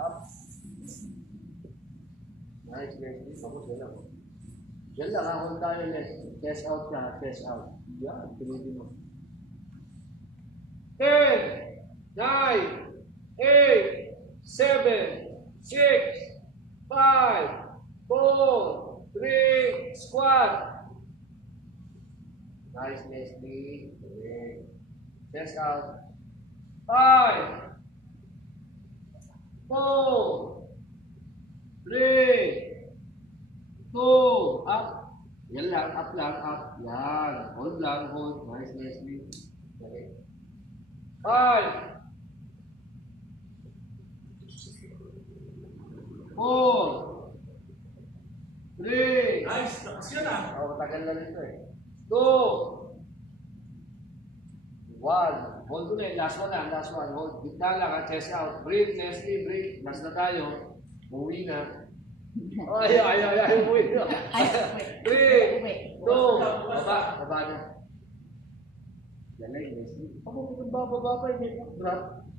Up. Nice, Leslie. Tapos yan lang. Yan lang, hold tayo, Leslie. Test out ka, test out. Yan, pinili mo. 10, 9, 8, 7, 6, 5, 4, 3, squat. Nice, Leslie. Okay. Test out. 5, 4, 3, 2, up. Yan lang, up lang, up. Yan. Hold lang, hold. Nice, Leslie. Okay. 5, 4, 3. Nice, lakas yun ah. Oh, tagal na nito eh. 2, 1. Hold ko na eh. Last one lang, last one. Hold. Gitna lang, chest out. Breathe, Leslie, breathe. Last na tayo. Uwi na. Ay, uwi na. 3, 2, baba na. Yan na yung Leslie. Ako, bababa pa, hindi ko drop.